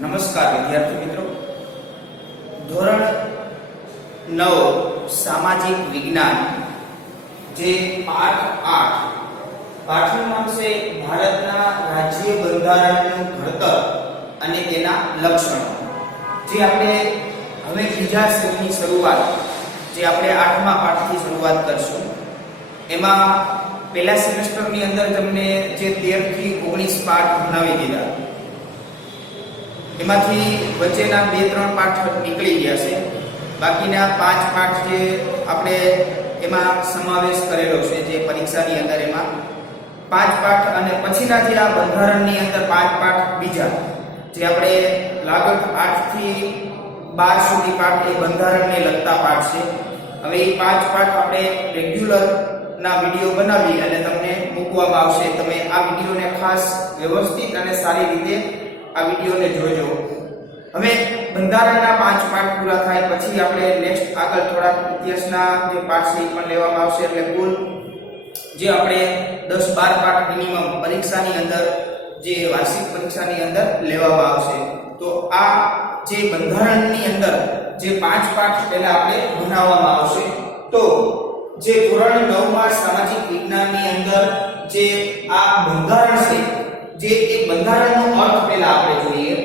નમસ્કાર વિદ્યાર્થી મિત્રો, ધોરણ 9 સામાજિક વિજ્ઞાન જે પાઠ 8 પાઠનું નામ છે ભારતના રાજ્ય બંધારણનું ઘડતર અને તેના લક્ષણો। જે આપણે હવે બીજા સેમની શરૂઆત જે આપણે 8મા પાઠથી શરૂઆત કરશું। એમાં પહેલા સેમેસ્ટરની અંદર તમને જે 13 થી 19 પાઠ ભણાવી દીધા, એમાંથી વચ્ચેના 2-3 પાઠ નીકળી ગયા છે। બાકીના 5 પાઠ જે આપણે એમાં સમાવેશ કરેલો છે જે પરીક્ષાની અંદર, એમાં 5 પાઠ અને પછીના જે આ બંધારણની અંદર 5 પાઠ બીજા જે આપણે લગભગ 8 થી 12 સુધી પાઠ એ બંધારણને લગતા પાઠ છે। હવે એ 5 પાઠ આપણે રેગ્યુલર ના વિડિયો બનાવી અને તમને મૂકવામાં આવશે। તમે આ વિડિયોને ખાસ વ્યવસ્થિત અને સારી રીતે આ વિડિયોને જોજો। હવે બંધારણના 5 પાઠ પૂરા થાય પછી આપણે નેક્સ્ટ આગળ થોડા ઇતિહાસના જે પાઠ છે પણ લેવામાં આવશે। એટલે કુલ જે આપણે 10-12 પાઠ મિનિમમ પરીક્ષાની અંદર જે વાર્ષિક પરીક્ષાની અંદર લેવામાં આવશે। તો આ જે બંધારણની અંદર જે 5 પાઠ પહેલા આપણે ભણાવવામાં આવશે। તો જે ધોરણ 9 માં સામાજિક વિજ્ઞાનની અંદર જે આ બંધારણ છે, જે એક બંધારણનો અર્થ પહેલા આપણે જોઈએ।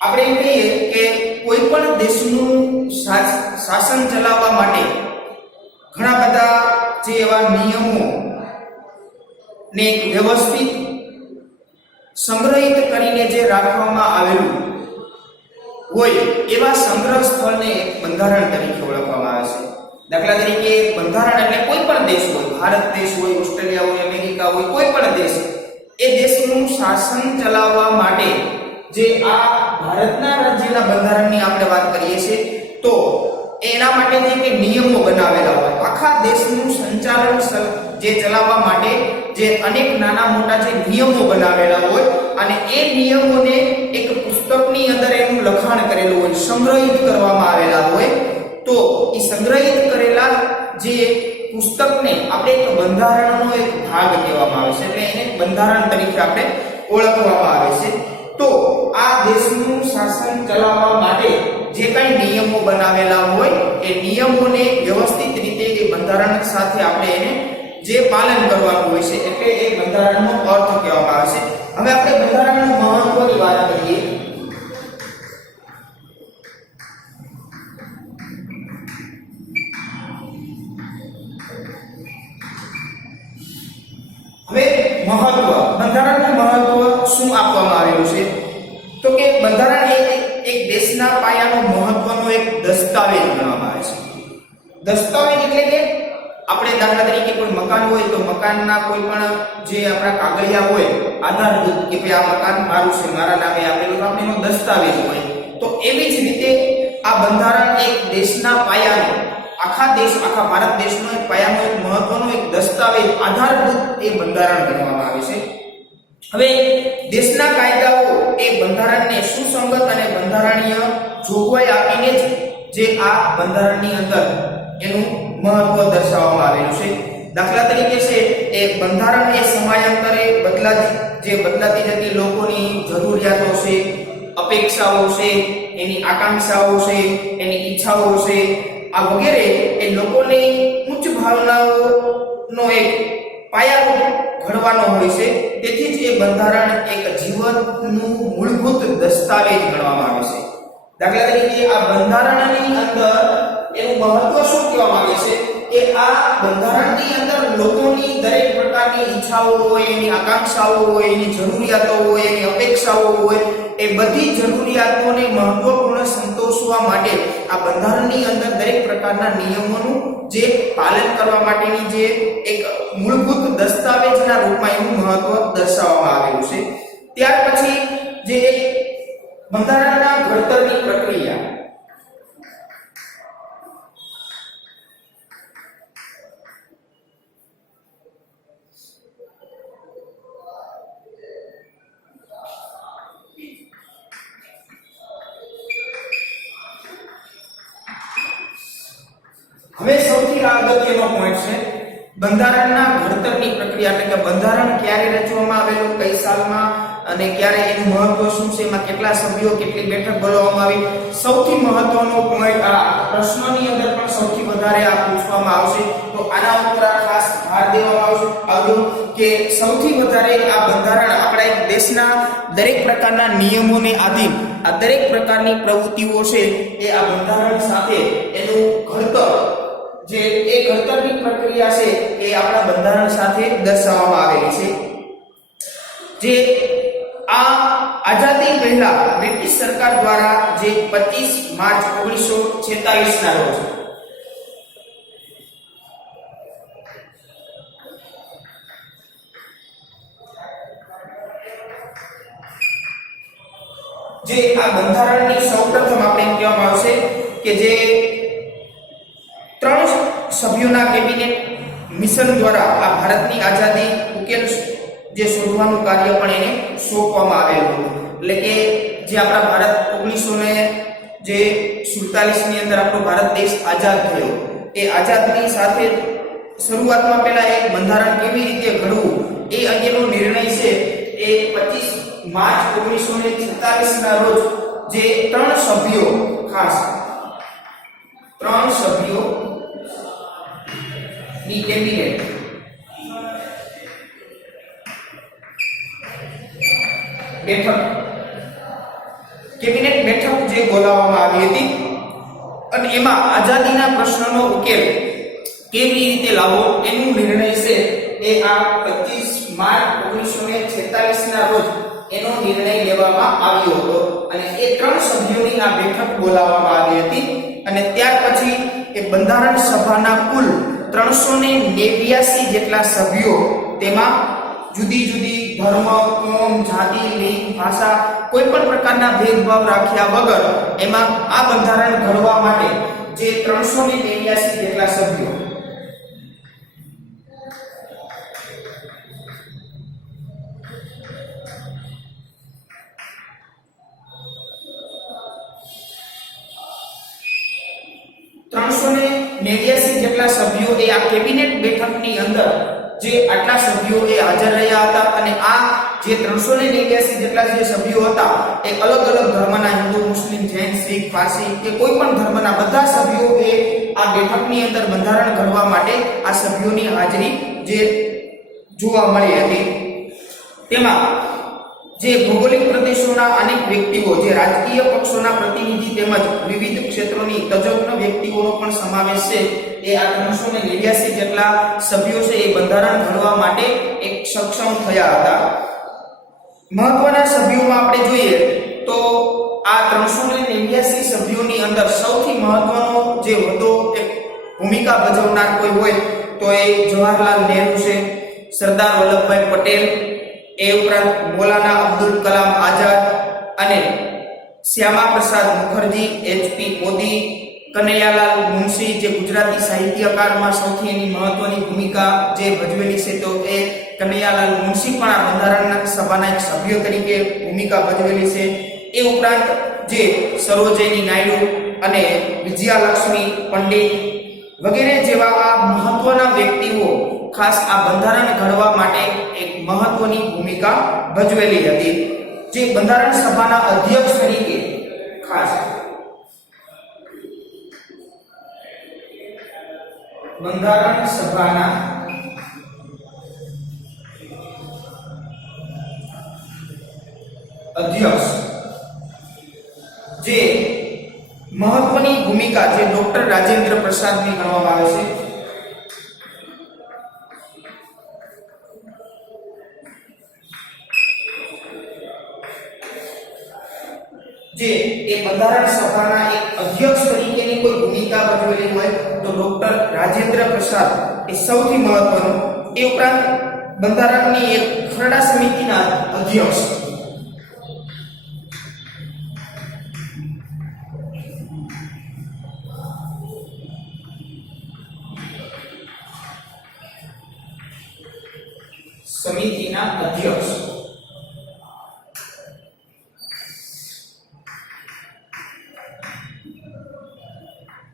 આપણે એમ કહીએ કે કોઈ પણ દેશનું શાસન ચલાવવા માટે ઘણા બધા જે એવા નિયમો ને વ્યવસ્થિત સંગ્રહિત કરીને જે રાખવામાં આવેલું હોય એવા સંગ્રહ સ્થળને એક બંધારણ તરીકે ઓળખવામાં આવે છે। દાખલા તરીકે બંધારણ એટલે કોઈ પણ દેશ હોય, ભારત દેશ હોય, ઓસ્ટ્રેલિયા હોય, અમેરિકા હોય, કોઈ પણ દેશ, એ દેશનું શાસન ચલાવવા માટે જે આ ભારતના રાજ્યના બંધારણની આપણે વાત કરીએ છીએ, તો એના માટે જે કે નિયમો બનાવેલા હોય, આખા દેશનું સંચાલન જે ચલાવવા માટે જે અનેક નાના મોટા જે નિયમો બનાવેલા હોય અને એ નિયમોને એક પુસ્તકની અંદર એનું લખાણ કરેલું હોય, સંગ્રહિત કરવામાં આવેલા હોય, તો એ સંગ્રહિત કરેલા જે પુસ્તકને આપણે એક બંધારણનો એક ભાગ કહેવામાં આવે છે। એટલે એને બંધારણ તરીકે આપણે ઓળખવામાં આવે છે। તો આ દેશનું શાસન ચલાવવા માટે જે કંઈ નિયમો બનાવેલા હોય એ નિયમોને વ્યવસ્થિત રીતે એ બંધારણ સાથે આપણે એને જે પાલન કરવાનું હોય છે, એટલે એ બંધારણનો અર્થ કહેવામાં આવે છે। હવે આપણે બંધારણનું મહત્વની વાત કરીએ। હવે મહત્વ, બંધારણનું મહત્વ શું આપવામાં આવેલું છે, તો કે બંધારણ એ એક દેશના પાયાનો મહત્વનો એક દસ્તાવેજ ગણવામાં આવે છે। દસ્તાવેજ એટલે કે આપણે દાખલા તરીકે કોઈ મકાન હોય તો મકાનના કોઈ પણ જે આપણા કાગળિયા હોય આધારભૂત કે ભાઈ આ મકાન મારું છે, મારા નામે આપેલું, તો આપણે એનો દસ્તાવેજ હોય। તો એવી જ રીતે આ બંધારણ એક દેશના પાયાનો, આખા ભારત દેશનો એક પાયાનો એક મહત્વનો એક દસ્તાવેજ, આધારભૂત એ બંધારણ ગણવામાં આવે છે। હવે દેશના કાયદાઓ એ બંધારણને સુસંગત અને બંધારણીય જોગવાઈ આપીને જે આ બંધારણની અંદર એનું મહત્વ દર્શાવવામાં આવેલું છે। દાખલા તરીકે છે એ બંધારણ એ સમયાંતરે બદલાતી જતી લોકોની જરૂરિયાતો છે, અપેક્ષાઓ છે, એની આકાંક્ષાઓ છે, એની ઈચ્છાઓ છે, આ વગેરે એ લોકોની ઉચ્ચ ભાવનાઓનો એક પાયો ઘડવાનો હોય છે। તેથી જ એ બંધારણ એક જીવનનું મૂળભૂત દસ્તાવેજ ગણવામાં આવે છે। દાખલા તરીકે આ બંધારણની અંદર એનું મહત્વ શું કહેવામાં આવે છે કે આ બંધારણની અંદર લોકોની દરેક પ્રકારની ઈચ્છાઓ હોય, એની આકાંક્ષાઓ હોય, એની જરૂરિયાતો હોય, એની અપેક્ષાઓ હોય, એ બધી જરૂરિયાતોને મહત્વપૂર્ણ સંતોષવા માટે આ બંધારણની અંદર દરેક પ્રકારના નિયમોનું જે પાલન કરવા માટેની જે એક મૂળભૂત દસ્તાવેજના રૂપમાં એનું મહત્વ દર્શાવવામાં આવેલું છે। ત્યાર પછી જે બંધારણના ઘડતરની પ્રક્રિયા, હવે સૌથી અગત્યનો પોઈન્ટ છે બંધારણના ઘડતરની પ્રક્રિયા, એટલે કે બંધારણ ક્યારે રચવામાં આવેલું, કઈ સાલમાં અને ક્યારે, એનું મહત્વ શું છે, એમાં કેટલા સભ્યો, કેટલી બેઠક બોલાવવામાં આવી. સૌથી મહત્વનો પોઈન્ટ આ પ્રશ્નની અંદર પણ સૌથી વધારે આ પૂછવામાં આવશે, તો આના ઉપર ખાસ ભાર દેવામાં આવ્યો કે સૌથી વધારે આ બંધારણ આપણા એક દેશના દરેક પ્રકારના નિયમોને આધીન આ દરેક પ્રકારની પ્રવૃત્તિઓ છે એ આ બંધારણ સાથે એનું ઘડતર, જે એ ઘડતરની પ્રક્રિયા છે એ આપણા બંધારણ સાથે દર્શાવવામાં આવેલી છે. જે આ આઝાદી પહેલા બ્રિટિશ સરકાર દ્વારા જે 25 માર્ચ 1946 ના રોજ જે આ બંધારણની સૌપ્રથમ આપણે એમ કહેવામાં આવશે કે જે 3 સભ્યોના કેબિનેટ મિશન દ્વારા આ ભારતની આઝાદી ઉકેલ જે શોધવાનું કાર્ય પણ એને સોંપવામાં આવેલું. એટલે કે જે આપણા ભારત 1947 ની અંદર આપણો ભારત દેશ આઝાદ થયો, એ આઝાદની સાથે શરૂઆતમાં પહેલા એક બંધારણ કેવી રીતે ઘડવું એ અંગેનો નિર્ણય છે એ 25 માર્ચ 1946 ના રોજ જે 3 સભ્યો, ખાસ 3 સભ્યો ની કેબિનેટ બેઠક જે બોલાવવામાં આવી હતી અને એમાં આઝાદીના પ્રશ્નનો ઉકેલ કેવી રીતે લાવવો એનો નિર્ણય છે એ આ 25 માર્ચ 1946 ના રોજ એનો નિર્ણય લેવામાં આવ્યો હતો અને એ 3 સભ્યોની આ બેઠક બોલાવવામાં આવી હતી. અને ત્યાર પછી એ બંધારણ સભાના કુલ 389 જેટલા સભ્યો, તેમાં જુદી જુદી ધર્મ, કોમ, જાતિ, લિંગ, ભાષા, કોઈ પણ પ્રકારના ભેદભાવ રાખ્યા વગર એમાં આ બંધારણ ઘડવા માટે જે 389 જેટલા સભ્યો એ આ કેબિનેટ બેઠકની અંદર જે આટલા સભ્યો એ હાજર રહ્યા હતા અને આ જે 389 જેટલા જે સભ્યો હતા એ અલગ અલગ ધર્મના, હિન્દુ, મુસ્લિમ, જૈન, શીખ, પારસી કે કોઈ પણ ધર્મના બધા સભ્યો એ આ બેઠકની અંદર બંધારણ ઘડવા માટે આ સભ્યોની હાજરી જે જોવા મળી હતી. તેમાં જે ભૌગોલિક પ્રદેશોના અનેક વ્યક્તિઓ, જે રાજકીય પક્ષોના પ્રતિનિધિ તેમજ વિવિધ ક્ષેત્રોની તજજ્ઞ વ્યક્તિઓનો પણ સમાવેશ છે એ આ 389 જેટલા સભ્યો છે એ બંધારણ ઘડવા માટે એક સક્ષમ થયા હતા. મહત્વના સભ્યોમાં આપણે જોઈએ તો આ 389 સભ્યોની અંદર સૌથી મહત્વનો જે હોદ્દો એક ભૂમિકા ભજવનાર કોઈ હોય તો એ જવાહરલાલ નહેરુ છે, સરદાર વલ્લભભાઈ પટેલ, એ ઉપરાંત મૌલાના અબ્દુલ કલામ આઝાદ અને શ્યામા પ્રસાદ મુખર્જી, એચપી મોદી, કનૈયાલાલ મુનશી, જે ગુજરાતી સાહિત્યકારમાં સૌથી એની મહત્વની ભૂમિકા જે ભજવેલી છે તો એ કનૈયાલાલ મુનશી પણ આ બંધારણ સભાના એક સભ્ય તરીકે ભૂમિકા ભજવેલી છે. એ ઉપરાંત જે સરોજિની નાયડુ અને વિજયાલક્ષ્મી પંડિત વગેરે જેવા આ મહત્વના વ્યક્તિઓ ખાસ આ બંધારણ ઘડવા માટે એક મહત્વની ભૂમિકા ભજવેલી હતી. જે બંધારણ સભાના અધ્યક્ષ તરીકે ખાસ બંધારણ સભાના અધ્યક્ષ જે મહત્વની ભૂમિકા જે ડોક્ટર રાજેન્દ્ર પ્રસાદની ગણવામાં આવે છે. જે એ બંધારણ સભાના એક અધ્યક્ષ તરીકેની કોઈ ભૂમિકા ભજવેલી હોય તો ડોક્ટર રાજેન્દ્ર પ્રસાદ એ સૌથી મહત્વનું. એ ઉપરાંત બંધારણની એક ખરડા સમિતિના અધ્યક્ષ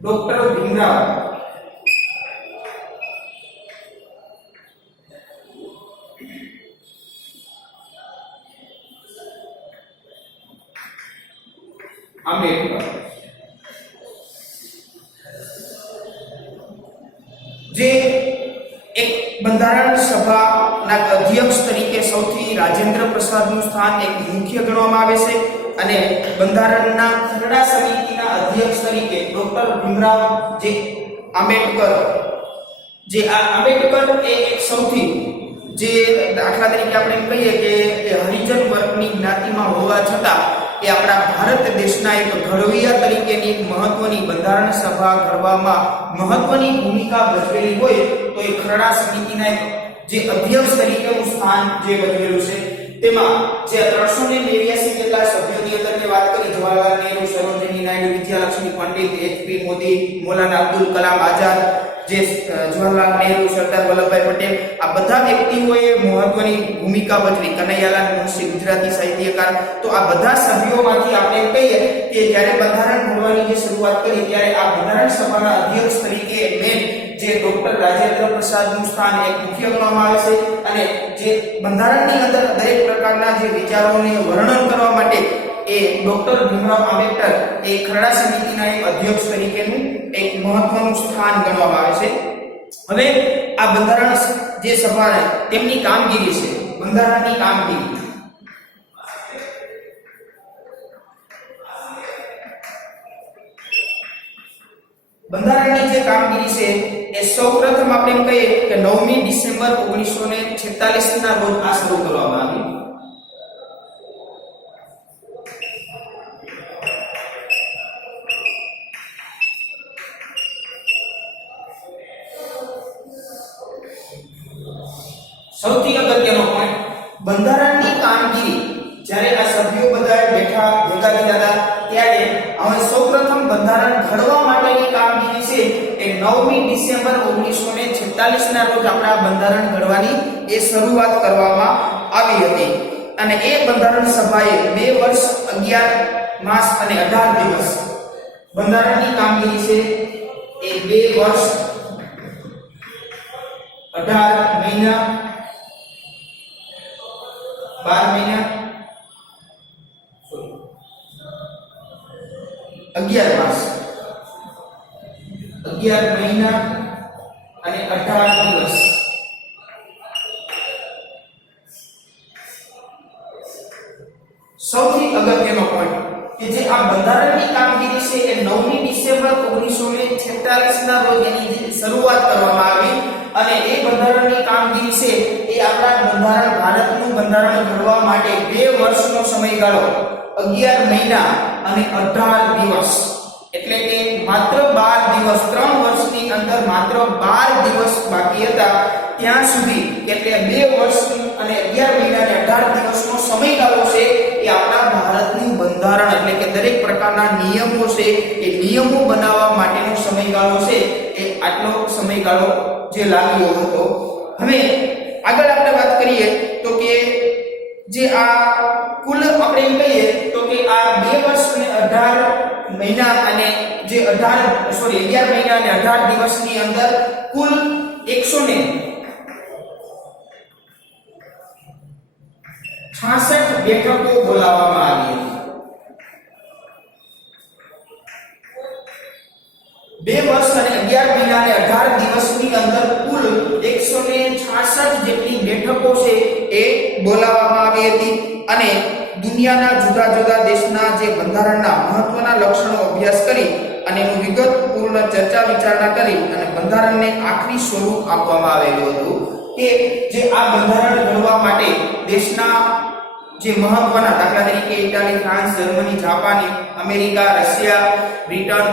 ડોક્ટર ભીમરાવ આંબેડકર, જે એક બંધારણ સભાના અધ્યક્ષ તરીકે સૌથી રાજેન્દ્ર પ્રસાદનું સ્થાન એક મુખ્ય ગણવામાં આવે છે અને બંધારણના ખરડા સમિતિના અધ્યક્ષ તરીકે ડોક્ટર ભીમરાવ જે આંબેડકર, જે આ આંબેડકર એ એક સૌથી, જે દાખલા તરીકે આપણે એમ કહીએ કે હરિજન વર્ગની જ્ઞાતિમાં હોવા છતાં એ આપણા ભારત દેશના એક ઘડવૈયા તરીકેની મહત્વની બંધારણ સભા ઘડવામાં મહત્વની ભૂમિકા ભજવેલી હોય તો એ ખરડા સમિતિના એક જે અધ્યક્ષ તરીકેનું સ્થાન જે ભજવેલું છે, તેમાં જે 382 જેટલા સભ્યોની અંદરની વાત કરી, જવાહરલાલ નહેરુ, સરોજિની નાયડુ, વિદ્યાલક્ષ્મી પંડિત, એચપી મોદી, મૌલાના અબ્દુલ કલામ આઝાદ, જે જવાહરલાલ નહેરુ, સરદાર વલ્લભભાઈ પટેલ, આ બધા વ્યક્તિઓએ મહત્વની ભૂમિકા ભજવી. કનૈયાલાલ મુનશી, ગુજરાતી સાહિત્યકાર. તો આ બધા સભ્યોમાંથી આપણે કહીએ કે જ્યારે બંધારણ ઘડવાની જે શરૂઆત કરી ત્યારે આ બંધારણ સભાના અધ્યક્ષ તરીકે મેન જે ડોક્ટર રાજેન્દ્ર પ્રસાદનું સ્થાન એક મુખ્ય ગણવામાં આવે છે અને જે બંધારણની અંદર દરેક પ્રકારના જે વિચારોને વર્ણન કરવા માટે એ ડોક્ટર ભીમરાવ આંબેડકર એ ખરડા સમિતિના એક અધ્યક્ષ તરીકેનું એક મહત્વનું સ્થાન ગણવામાં આવે છે. હવે આ બંધારણ જે સભા તેમની કામગીરી છે, બંધારણની કામગીરી. બંધારણની જે કામગીરી છે એ સૌપ્રથમ આપણે એમ કહીએ કે 9મી ડિસેમ્બર 1946 ના રોજ આ શરૂ કરવામાં આવી. સૌથી અગત્યનો પોઈન્ટ, બંધારણની કામગીરી જ્યારે આ સભ્યો બધા ભેગા થયા હતા ત્યારે હવે સૌપ્રથમ બંધારણ ઘડવા માટેની કામગીરી છે એ 9મી ડિસેમ્બર 1946 ના રોજ આપણા બંધારણ ઘડવાની એ શરૂઆત કરવામાં આવી હતી અને એ બંધારણ સભાએ 2 વર્ષ 11 માસ અને 18 દિવસ બંધારણની કામગીરી છે એ 2 વર્ષ 18 મહિના 12 મહિના 11 માસ 11 મહિના અને 18 દિવસ સૌથી અગત્યનો પોઈન્ટ કે જે આ બંધારણની કામગીરી છે એ 9મી ડિસેમ્બર 1946 ના રોજ એની શરૂઆત કરવામાં આવી અને એ બંધારણની કામગીરી છે એ આપણા બંધારણ, ભારતનું બંધારણ ઘડવા માટે 2 વર્ષનો સમયગાળો, 11 મહિના અને 18 દિવસ, એટલે કે માત્ર 12 દિવસ, 3 વર્ષની અંદર માત્ર 12 દિવસ બાકી હતા ત્યાં સુધી, એટલે 2 વર્ષ અને 11 મહિના અને 18 દિવસનો સમયગાળો છે એ આપણા ભારતનું બંધારણ, એટલે કે દરેક પ્રકારના નિયમો છે એ નિયમો બનાવવા માટેનો સમયગાળો છે એ આટલો સમયગાળો જે લાગ્યો હતો. હવે આગળ આપણે વાત કરીએ તો કે જે આ કુલ આપણે એમ કહીએ તો કે આ 2 વર્ષ અને 18 મહિના અને જે 11 મહિના અને 18 દિવસની અંદર કુલ 166 બેઠકો બોલાવવામાં આવી હતી. 2 વર્ષ અને 11 મહિના અને 18 દિવસની અંદર કુલ 166 જેટલી બેઠકો છે એ બોલાવવામાં આવી હતી અને દુનિયાના જુદા જુદા દેશના જે બંધારણના મહત્વના લક્ષણો અભ્યાસ કરી અને એનું વિગતપૂર્ણ ચર્ચા વિચારણા કરી અને બંધારણને આખરી સ્વરૂપ આપવામાં આવેલું હતું કે જે આ બંધારણ ઘડવા માટે દેશના જે મહત્વના, દાખલા તરીકે Italy, France, Germany, Japan, America, Russia, Britain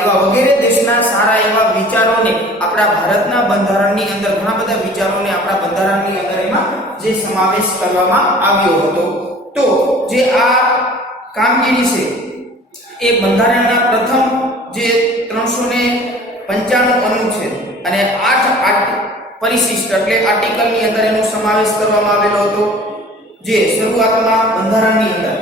એવા વગેરે દેશના સારા એવા વિચારોને આપણા ભારતના બંધારણની અંદર, ઘણા બધા વિચારોને આપણા બંધારણની અંદર એમાં જે સમાવેશ કરવામાં આવ્યો હતો. તો જે આ કામગીરી છે એ બંધારણના પ્રથમ જે 395 અનુચ્છેદ અને 8 પરિશિષ્ટ એટલે આર્ટિકલની અંદર એનો સમાવેશ કરવામાં આવેલો હતો. જે શરૂઆતમાં બંધારણની અંદર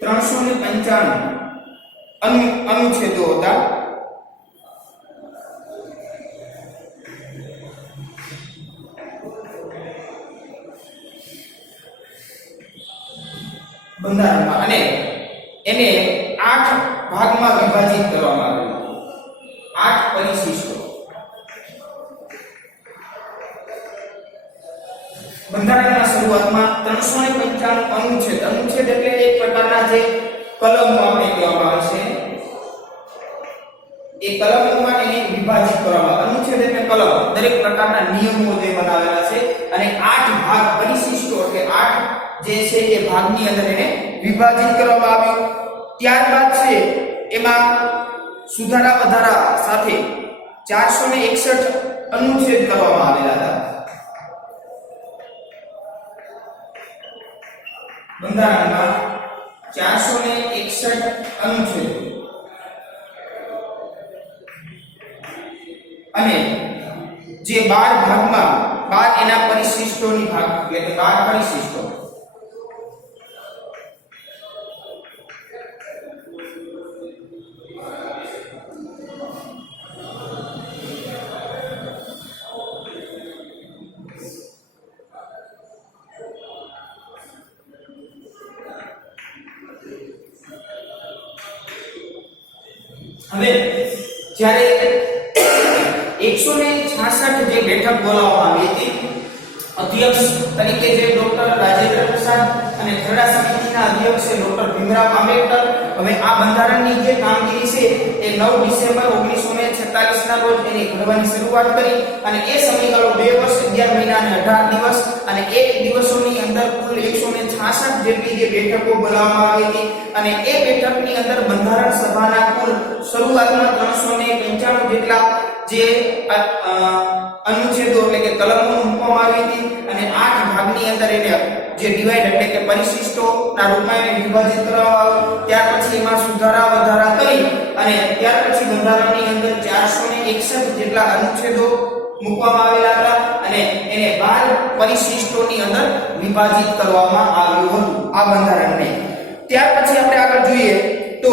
395 અનુચ્છેદો હતા. બંધારણમાં, અને એને 8 ભાગમાં વિભાજિત કરવામાં આવેલું. 8 પરિશિષ્ટો. બંધારણના શરૂઆતમાં 395 અનુચ્છેદ. અનુચ્છેદ એટલે એક પ્રકારના જે કલમો આપણે કહેવામાં આવે છે, એ કલમોમાં એને વિભાજિત કરવામાં. અનુચ્છેદ એટલે કલમ. દરેક પ્રકારના નિયમો જે બનાવેલા છે, અને 8 ભાગ પરિશિષ્ટો એટલે 8 જે છે એ ભાગની અંદર એને વિભાજિત કરવામાં આવ્યું. ત્યારબાદ છે એમાં સુધારા વધારા સાથે 461 અનુચ્છેદ કરવામાં આવેલા હતા. બંધારણમાં 461 અનુચ્છેદ, અને જે 12 ભાગમાં 12 એના પરિશિષ્ટોની ભાગ એટલે કે 12 પરિશિષ્ટો. હવે જ્યારે 166 જે બેઠક બોલાવવામાં આવી હતી, અધ્યક્ષ તરીકે જે ડોક્ટર રાજેન્દ્ર પ્રસાદ અને ખરડા સમિતિના અધ્યક્ષ ડોક્ટર ભીમરાવ આંબેડકર. હવે આ બંધારણની જે કામગીરી છે એ 9 ડિસેમ્બર 1946 ના રોજ એની ઘડવાની શરૂઆત કરી, અને એ સમયગાળો 2 વર્ષ 11 મહિના અને 18 દિવસ, અને 1 દિવસોની અંદર કુલ 166 જેટલી જે બેઠકો બોલાવવામાં આવી હતી. અને એ બેઠકની અંદર બંધારણ સભાના કુલ શરૂઆતમાં 395 જેટલા જે અનુચ્છેદો એટલે કે કલમો મૂકવામાં આવી હતી, અને 8 ભાગની અંદર એને જે ડિવાઇડ એટલે કે પરિશિષ્ટોના રૂપમાં એને વિભાજિત કરવામાં આવ્યું. ત્યાર પછી એમાં સુધારા વધારા કરી, અને ત્યાર પછી બંધારણની અંદર 461 જેટલા અનુચ્છેદો મૂકવામાં આવેલા હતા, અને એને 12 પરિશિષ્ટોની અંદર વિભાજિત કરવામાં આવ્યું હતું આ બંધારણને. ત્યાર પછી આપણે આગળ જોઈએ તો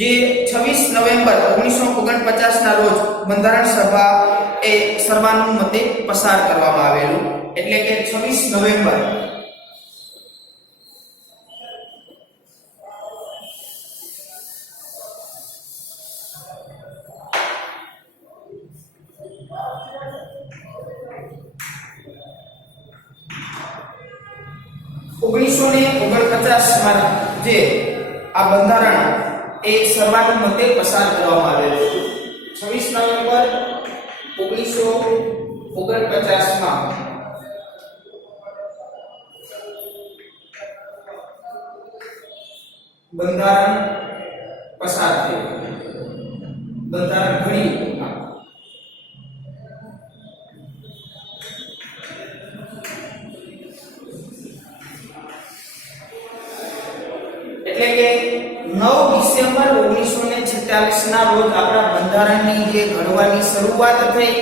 જે 26 નવેમ્બર 1949 ના રોજ બંધારણ સભા એ સર્વાનુમતે પસાર કરવામાં આવેલું. એટલે કે 26 નવેમ્બર માં જે આ બંધારણ એ સર્વાનુમતે પસાર કરવામાં આવેલું હતું. 26 નવેમ્બર 1949 માં બંધારણ પસાર થયું. બંધારણ ઘડી એટલે કે 9 ડિસેમ્બર 1946 ના રોજ આપણા બંધારણની જે ઘડવાની શરૂઆત થઈ.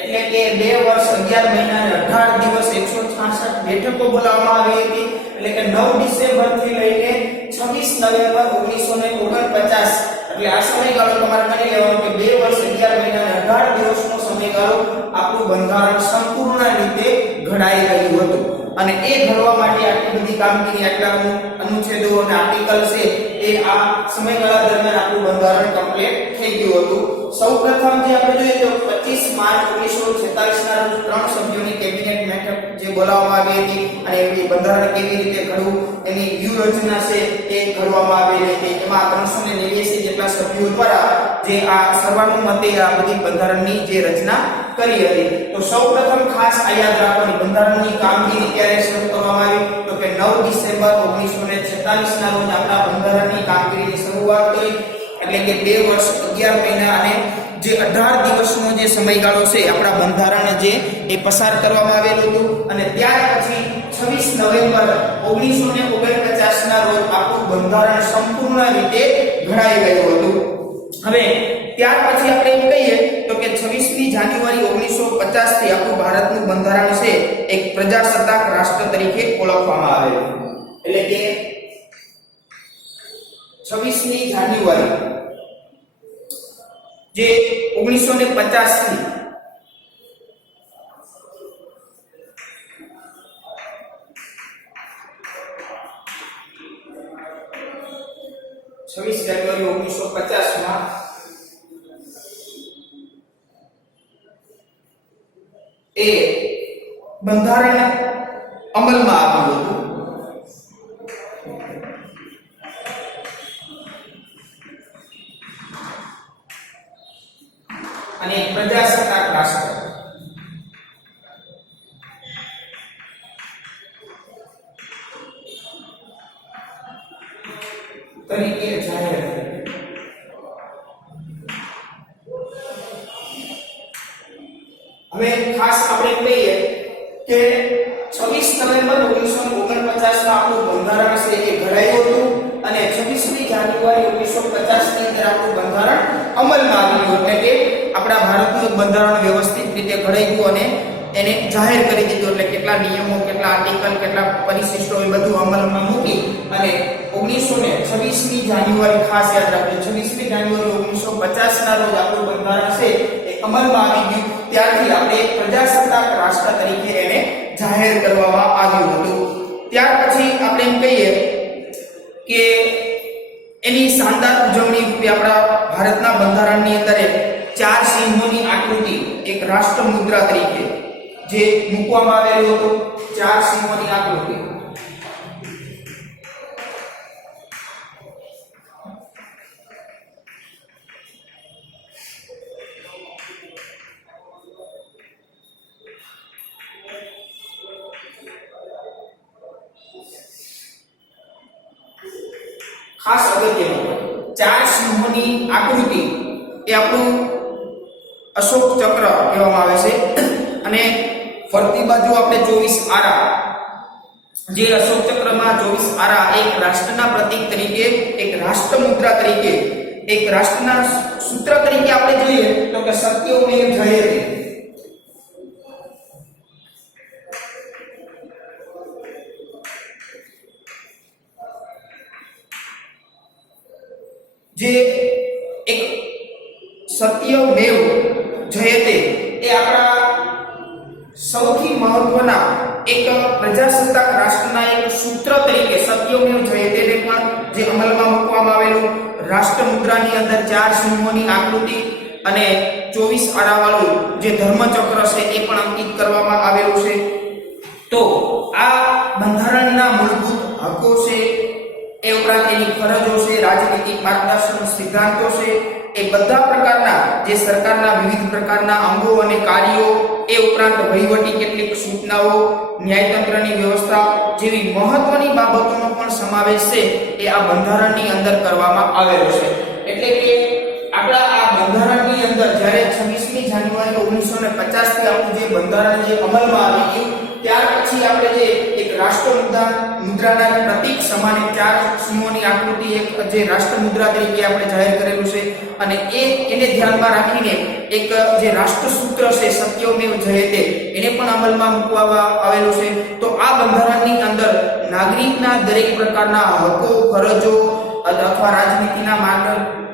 એટલે કે 2 વર્ષ 11 મહિના અને 18 દિવસ 166 બેઠકો બોલાવવામાં આવી હતી. એટલે કે 9 ડિસેમ્બર થી લઈને 26 નવેમ્બર 1949, એટલે આ સમયગાળો તમારે માની લેવાનો કે 2 વર્ષ 11 મહિના અને 18 દિવસનો સમયગાળો આપણું બંધારણ સંપૂર્ણ રીતે ઘડાઈ ગયું હતું. અને એ ઘડવા માટે આટલી બધી કામગીરી, આટલા અનુચ્છેદો અને આર્ટિકલ છે એ આ સમયગાળા દરમિયાન આપણું બંધારણ કમ્પ્લીટ થઈ ગયું હતું. સૌપ્રથમ જે આપણે જોઈએ તો 25 માર્ચ 1946 ના રોજ 3 સભ્યોની કેબિનેટ બેઠક જે બોલાવવામાં આવી હતી, અને એ બંધારણ કેવી રીતે ઘડવું એની વ્યૂહરચના છે એ ઘડવામાં આવેલી હતી. એમાં 389 જેટલા સભ્યો દ્વારા જે આ સર્વાનુમતે આ બધી બંધારણની જે રચના કરી હતી. તો સૌપ્રથમ ખાસ આ યાદ રાખવાની, બંધારણની કામગીરી ક્યારે શરૂ કરવામાં આવી તો કે 9 ડિસેમ્બર 1946 ના રોજ આપણા બંધારણની કામગીરીની શરૂઆત કરી. એટલે કે 2 વર્ષ 11 મહિના અને જે 18 દિવસનો જે સમયગાળો છે આપણા બંધારણ જે એ પસાર કરવામાં આવેલું હતું. અને ત્યાર પછી 26 નવેમ્બર 1949 ના રોજ આપણું બંધારણ સંપૂર્ણ રીતે ઘડાઈ ગયું હતું. હવે ત્યાર પછી આપણે એમ કહીએ તો કે 26મી જાન્યુઆરી 1950 થી આપણું ભારતનું બંધારણ છે એક પ્રજાસત્તાક રાષ્ટ્ર તરીકે ઓળખવામાં આવે. એટલે કે 26મી જાન્યુઆરી જે 1950 થી એ બંધારણ અમલમાં આવ્યું હતું. અને પ્રજાસત્તાક રાષ્ટ્ર તરીકે જાહેર થયું. હવે ખાસ આપણે કહીએ કે 26 નવેમ્બર 1949 માં આપણું બંધારણ છે એ ઘડાયું હતું અને 26મી જાન્યુઆરી 1950 ની અંદર આપણું બંધારણ અમલમાં આવ્યું. એટલે કે આપણા ભારતનું બંધારણ વ્યવસ્થિત રીતે ઘડાઈ ગયું અને એને જાહેર કરી દીધું. એટલે કેટલા નિયમો, કેટલા આર્ટિકલ, કેટલા પરિશિષ્ટો એ બધું અમલમાં મૂકી અને 26મી જાન્યુઆરી ખાસ યાદ રાખજો, 26મી જાન્યુઆરી 1950 ના રોજ આપણું બંધારણ છે એ અમલમાં આવી ગયું. ત્યારથી આપણે પ્રજાસત્તાક રાષ્ટ્ર તરીકે એને જાહેર કરવામાં આવ્યું હતું. ત્યાર પછી આપણે એમ કહીએ કે એની શાનદાર ઉજવણી રૂપે આપણા ભારતના બંધારણની અંદર 4 સિંહોની આકૃતિ એક રાષ્ટ્ર મુદ્રા તરીકે જે મૂકવામાં આવેલું હતું. 4 સિંહોની આકૃતિ ખાસ અગત્યનું 4 સિંહોની આકૃતિ એ આપણું અશોક ચક્ર કહેવામાં આવે છે અને ફરતી બાજુ આપણે 24 આરા, જે અશોક ચક્રમાં 24 આરા એક રાષ્ટ્રના પ્રતીક તરીકે, એક રાષ્ટ્ર મુદ્રા તરીકે, એક રાષ્ટ્રના સૂત્ર તરીકે આપણે જોઈએ તો કે સત્યોમેવ જયતે. જે એક સત્યમેવ જયતે એ આપણા સૌથી મહત્વના એક પ્રજાસત્તાક રાષ્ટ્રના એક સૂત્ર તરીકે સત્યમેવ જયતેને પણ જે અમલમાં મૂકવામાં આવેલું. રાષ્ટ્ર મુદ્રાની અંદર 4 સિંહોની આકૃતિ અને 24 આરાવાળું જે ધર્મચક્ર છે એ પણ અંકિત કરવામાં આવેલું છે. તો આ બંધારણના મૂળભૂત હકો છે, એ ઉપરાંત એની ફરજો છે, રાજનીતિક માર્ગદર્શન સિદ્ધાંતો છે, એ બધા પ્રકારના જે સરકારના વિવિધ પ્રકારના અંગો અને કાર્યો, એ ઉપરાંત વહીવટી કેટલીક સૂચનાઓ, ન્યાયતંત્રની વ્યવસ્થા જેવી મહત્વની બાબતોનો પણ સમાવેશ છે એ આ બંધારણની અંદર કરવામાં આવેલો છે. એટલે કે આપણા આ બંધારણની અંદર જ્યારે 26મી જાન્યુઆરી 1950 થી આપણું જે બંધારણ જે અમલમાં આવી ગયું ત્યાર પછી આપણે જે એક રાષ્ટ્ર મુદ્રાના પ્રતીક સમાન 4 સિંહોની આકૃતિ એક જે રાષ્ટ્ર મુદ્રા તરીકે આપણે જાહેર કરેલું છે અને એને ધ્યાનમાં રાખીને એક જે રાષ્ટ્ર સૂત્ર છે સત્યમેવ જયતે એને પણ અમલમાં મૂકવામાં આવેલું છે. તો આ બંધારણની અંદર નાગરિકના દરેક પ્રકારના હકો, ફરજો અથવા રાજનીતિના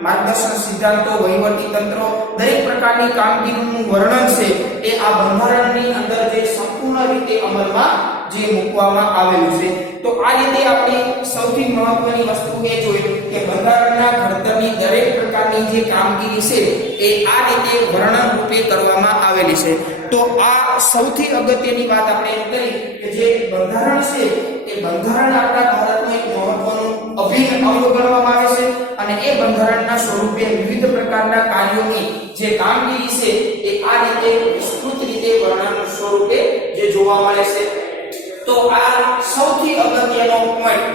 માર્ગદર્શન સિદ્ધાંતો, વહીવટી તંત્રો, દરેક પ્રકારની કામગીરીનું વર્ણન છે એ આ બંધારણની અંદર જે સંપૂર્ણ રીતે અમલમાં જે મૂકવામાં આવેલું છે. તો આ રીતે આપણી સૌથી મહત્વની વસ્તુ એ જોઈ કે બંધારણના ઘડતરની દરેક પ્રકારની જે કામગીરી છે એ આ રીતે વર્ણન રૂપે કરવામાં આવેલી છે. તો આ સૌથી અગત્યની વાત આપણે એમ કરી કે જે બંધારણ છે એ બંધારણ આપણા ભારતનું એક મહત્વનું અભિન્ન અંગ ગણવામાં આવે છે અને એ બંધારણના સ્વરૂપે વિવિધ પ્રકારના કાર્યોની જે કામગીરી છે એ આ રીતે વિસ્તૃત રીતે વર્ણન સ્વરૂપે જે જોવા મળે છે. તો આ સૌથી અગત્યનો પોઈન્ટ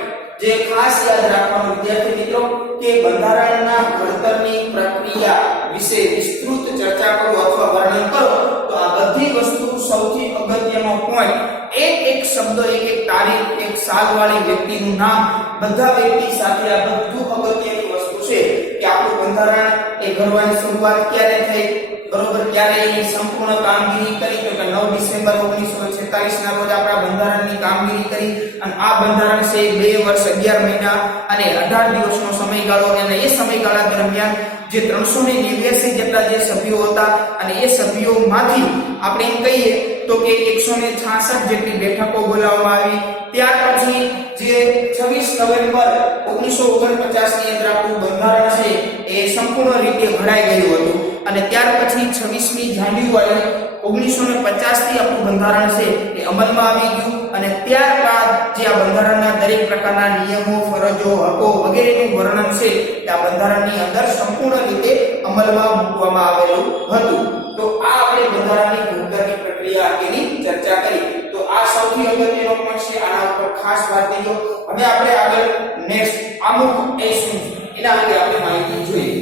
જે ખાસ યાદ રાખવાનું વિદ્યાર્થી મિત્રો કે બંધારણના ઘડતરની પ્રક્રિયા વિશે વિસ્તૃત ચર્ચા કરો અથવા વર્ણન કરો તો આ બધી વસ્તુ સૌથી અગત્યનો પોઈન્ટ એક શબ્દ, એક તારીખ, એક સાલવાળી વ્યક્તિનું નામ, બધા વ્યક્તિ સાથે આ બધું અગત્યની વસ્તુ છે કે આપણું બંધારણ એ ઘડવાની શરૂઆત ક્યારે થઈ, બરોબર, ક્યારે એની સંપૂર્ણ કામગીરી કરી તો કે 9 ડિસેમ્બર 1946 ના રોજ આપણા બંધારણની કામગીરી કરી અને આ બંધારણ છે 2 વર્ષ 11 મહિના અને 18 દિવસનો સમયગાળો અને એ સમયગાળા દરમિયાન જે 389 જેટલા જે સભ્યો હતા અને એ સભ્યોમાંથી આપણે એમ કહીએ તો કે 166 જેટલી બેઠકો બોલાવવામાં આવી. ત્યાર પછી જે 26 નવેમ્બર 1949 ની અંદર આપણું બંધારણ છે એ સંપૂર્ણ રીતે ઘડાઈ ગયું હતું અને ત્યાર પછી 26મી જાન્યુઆરી 1950 થી આપણું બંધારણ છે એ અમલમાં આવી ગયું અને ત્યારબાદ જે આ બંધારણના દરેક પ્રકારના નિયમો, ફરજો, હકો વગેરેનું વર્ણન છે એ આ બંધારણની અંદર સંપૂર્ણ રીતે અમલમાં મૂકવામાં આવેલું હતું. તો આ આપણે બંધારણની ઘડતરની પ્રક્રિયા અંગેની ચર્ચા કરી. તો આ સૌથી અગત્યનો પોઈન્ટ છે, આના ઉપર ખાસ વાત દેજો. હવે આપણે આગળ નેક્સ્ટ આમુખ એ શું એના અંગે આપણે માહિતી જોઈએ.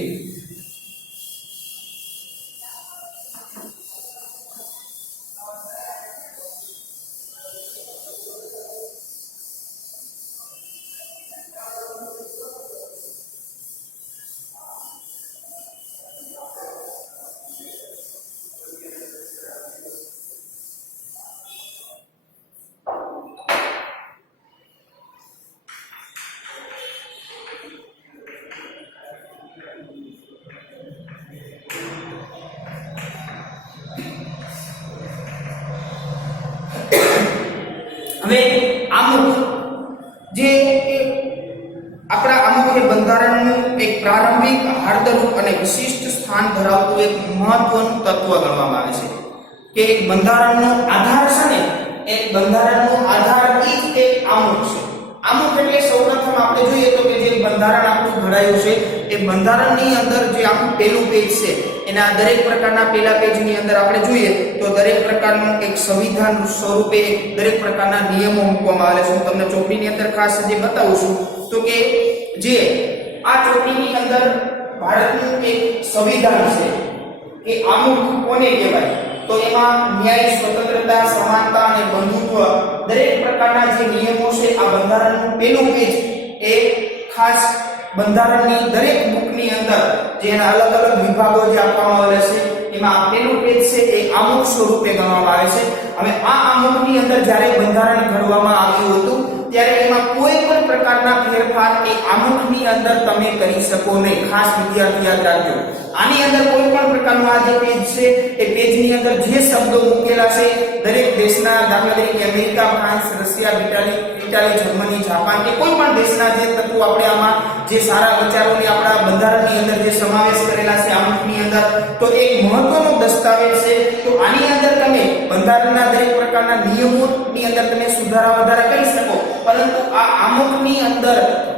હવે આમુખ જે આપણા આમુખ એ બંધારણનું એક પ્રારંભિક, હાર્દરૂપ અને વિશિષ્ટ સ્થાન ધરાવતું એક મહત્વનું તત્વ ગણવામાં આવે છે. કે એક બંધારણનો આધાર છે ને, એ બંધારણનો આધાર એ જ એક આમુખ છે. આમુખ એટલે સૌપ્રથમ આપણે જોઈએ તો કે જે બંધારણ આપણું ઘડાયું છે એ બંધારણની અંદર જે આખું પહેલું પેજ છે એના દરેક પ્રકારના પહેલા પેજની અંદર આપણે જોઈએ તો દરેક પ્રકારનું એક સંવિધાન સ્વરૂપે દરેક પ્રકારના નિયમો મૂકવામાં આવે છે. હું તમને ચોપડીની અંદર ખાસ જે બતાવું છું તો કે જે આ ચોપડીની અંદર ભારતનું એક સંવિધાન છે એ આમુખ કોને કહેવાય તો એમાં ન્યાય, સ્વતંત્રતા, સમાનતા અને બંધુત્વ દરેક પ્રકારના જે નિયમો છે આ બંધારણનું પહેલું પેજ એ ખાસ બંધારણની દરેક બુકની અંદર જે એના અલગ અલગ વિભાગો જે આપવામાં આવેલા છે એમાં પહેલું પેજ છે એ આમુખ સ્વરૂપે ગણવામાં આવે છે. હવે આ આમુખની અંદર જ્યારે બંધારણ ઘડવામાં આવ્યું હતું ત્યારે એમાં કોઈ પણ પ્રકારના ફેરફાર એ આમુખની અંદર તમે કરી શકો નહીં. ખાસ વિદ્યાર્થી યાદ રાખજો, આની અંદર કોઈ પણ પ્રકારનો આ જે પેજ છે એ પેજની અંદર જે શબ્દો મૂકેલા છે દરેક દેશના, દાખલા તરીકે America, France, Russia, Italy, Germany, Japan કે કોઈ પણ દેશના જે તત્વો આપણે આમાં જે સારા વિચારોની આપણા બંધારણની અંદર જે સમાવેશ કરેલા છે આમુખની અંદર, તો એક મહત્વનો દસ્તાવેજ છે. તો આની અંદર તમે બંધારણના દરેક પ્રકારના નિયમોની અંદર તમે સુધારા વધારા કરી શકો, પરંતુ આ આમુખની અંદર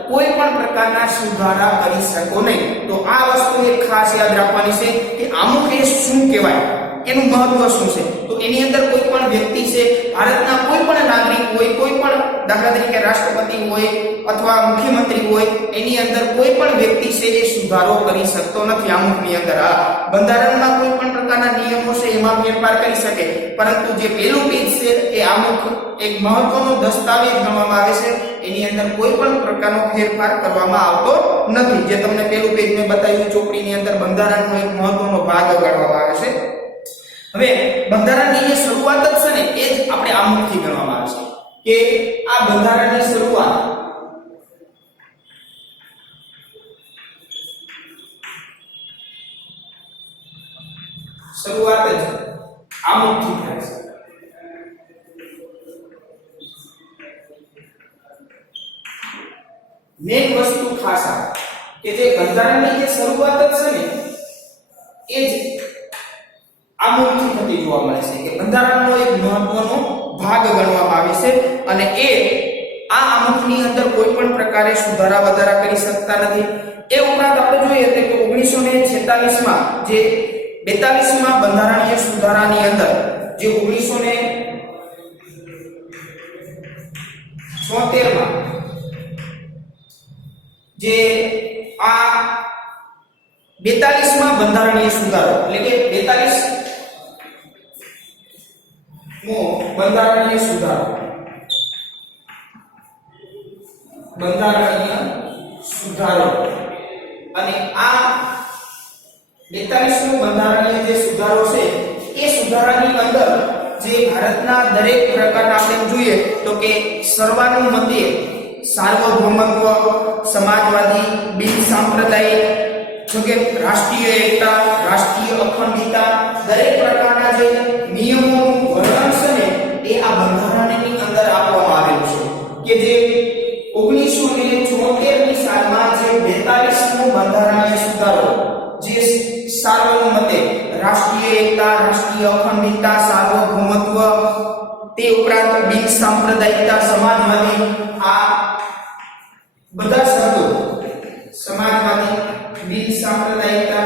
કોઈ પણ પ્રકારના સુધારા કરી શકો નહીં. તો આ વસ્તુ એક ખાસ યાદ રાખવાની છે કે આમુખ એ શું કહેવાય, એનું મહત્વ શું છે. તો એની અંદર કોઈ પણ વ્યક્તિ છે, ભારતના કોઈ પણ નાગરિક હોય, કોઈ પણ દાખલા તરીકે રાષ્ટ્રપતિ હોય અથવા મુખ્યમંત્રી હોય, એની અંદર કોઈ પણ વ્યક્તિ છે એ સુધારો કરી શકતો નથી આમુખની અંદર. આ બંધારણમાં કોઈ પણ પ્રકારના નિયમો છે એમાં ફેરફાર કરી શકે, પરંતુ જે પહેલું પેજ છે એ આમુખ એક મહત્વનો દસ્તાવેજ ગણવામાં આવે છે. એની અંદર કોઈ પણ પ્રકારનો ફેરફાર કરવામાં આવતો નથી. જે તમને પહેલું પેજ મેં બતાવ્યું ચોપડીની અંદર બંધારણનો એક મહત્વનો ભાગ ગણવામાં આવે છે. હવે બંધારણની જે શરૂઆત જ છે ને એ જ આપણે આમુખથી ગણવામાં આવે છે કે આ બંધારણની શરૂઆત જ આમુખથી થાય છે. મેન વસ્તુ ખાસ કે જે બંધારણની જે શરૂઆત જ છે ને એ જ આમુખથી થતી જોવા મળે છે. કે બંધારણનો એક મહત્વનો ભાગ ગણવામાં આવે છે અને એ આ આમુખની અંદર કોઈ પણ પ્રકારે સુધારા વધારા કરી શકતા નથી. એ ઉપરાંત આપણે જોઈએ તો કે 1946માં જે 42માં બંધારણીય સુધારાની અંદર જે 1976માં જે આ 42માં બંધારણીય સુધારો એટલે કે 42મો બંધારણીય સુધારો અને આ 42મો બંધારણીય જે સુધારો છે એ સુધારાની અંદર જે ભારતના દરેક પ્રકારના આપણે જોઈએ તો કે સર્વાનુમતે, સાર્વભૌમત્વ, સમાજવાદી, બિન સાંપ્રદાયિક, જો કે રાષ્ટ્રીય એકતા, રાષ્ટ્રીય અખંડિતતા દરેક પ્રકારના જે નિયમોનું વર્ણન છે ને એ આ બંધારણની અંદર આપવામાં આવેલું છે. કે જે 1974ની સાલમાં જે 42મો બંધારણીય સુધારો જે સાર્વનુમતે રાષ્ટ્રીય એકતા, રાષ્ટ્રીય અખંડિતતા, સાર્વભૌમત્વ, તે ઉપરાંત બિન સાંપ્રદાયિકતા, સમાજવાદી, આ બધા શબ્દો સમાજવાદી, બિન સાંપ્રદાયિકતા,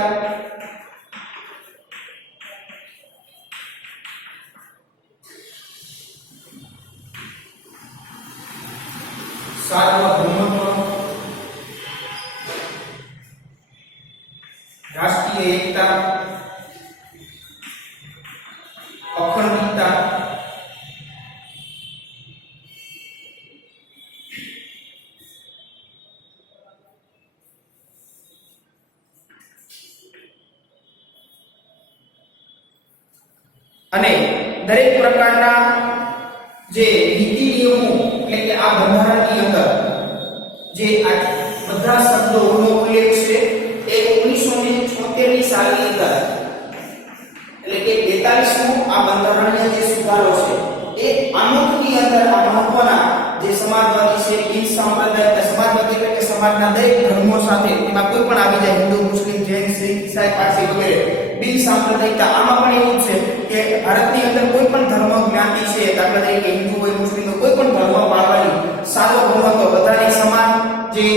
સાર્વભૌમત્વ, રાષ્ટ્રીય એકતા, અખંડિતતા, અને દરેક પ્રકારના જે નીતિ નિયમો એટલે કે આ બંધારણની અંદર જે આ બધા શબ્દોનો ઉલ્લેખ છે એ 1976 ની સાલની અંદર એટલે કે 42મો આ બંધારણીય જે સુધારો છે એ આમુખની અંદર આ મહત્વના જે સમાજવાદી છે, બિન સાંપ્રદાયિક સમાજવાદી એટલે કે સમાજના દરેક ધર્મો સાથે એમાં કોઈ પણ આવી જાય, હિન્દુ, મુસ્લિમ, જૈન, શીખ, ઈસાઈ, પારસી વગેરે, બિન સાંપ્રદાયિકતા આમાં પણ એવું છે કે ભારતની અંદર કોઈ પણ ધર્મ જ્ઞાતિ છે, દાખલા તરીકે હિન્દુ હોય, મુસ્લિમ હોય, કોઈ પણ ધર્મ પાળવાની સાર્વભૌમત્વ, બધાની સમાન જે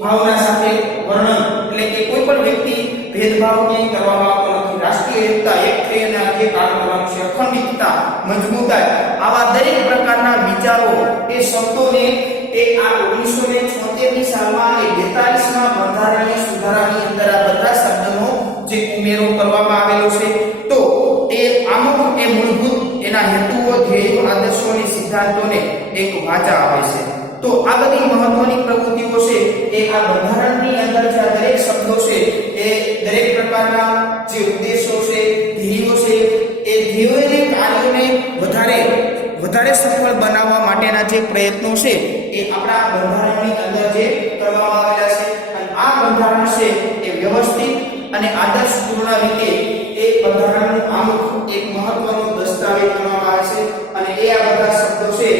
ભાવના સાથે વર્ણન એટલે કે કોઈ પણ વ્યક્તિ ભેદભાવ નહીં કરવામાં આવતો નથી, રાષ્ટ્રીય એકતા, એક થઈને એક આગળ વધવાનું છે, અખંડિતતા, મજબૂતાઈ, આવા દરેક પ્રકારના વિચારો એ શબ્દોને એ આ 1976 ની સાલમાં એ 42મા બંધારણીય સુધારાની અંદર આ બધા શબ્દોનો જે ઉમેરો કરવામાં આવેલો છે. તો એ આમુખ એ મૂળભૂત એના હેતુઓ, ધ્યેયો, આદર્શો અને સિદ્ધાંતોને એક વાચા આપે છે. તો આ બધી મહત્વની પ્રવૃત્તિઓ છે એ આ બંધારણની અંદર જે આ દરેક શબ્દો છે એ દરેક પ્રકારના જે ઉદ્દેશો છે, ધ્યેયો છે, એ ધ્યેયોને કાર્યોને વધારે સફળ બનાવવા માટેના જે પ્રયત્નો છે એ આપણા બંધારણની અંદર જે કરવામાં આવેલા છે. અને આ બંધારણ છે એ વ્યવસ્થિત અને આદર્શપૂર્ણ રીતે એ બંધારણનું આમુખ એક મહત્વનો દસ્તાવેજ ગણવામાં આવે છે. અને એ આ બધા શબ્દો છે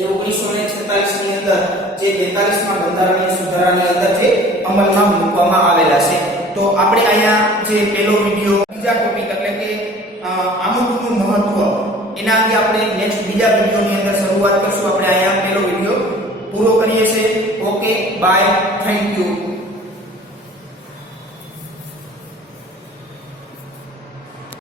એ 1946 ની અંદર જે 42મા બંધારણીય સુધારાની અંદર જે અમલમાં મૂકવામાં આવેલા છે. તો આપણે અહીંયા જે પહેલો વિડિયો બીજા ટોપિક એટલે કે આમુખનું મહત્વ એના અંગે આપણે નેક્સ્ટ બીજા વિડિયોની અંદર શરૂઆત કરશું. આપણે અહીંયા પહેલો વિડિયો પૂરો કરીએ છીએ. Okay, bye, thank you.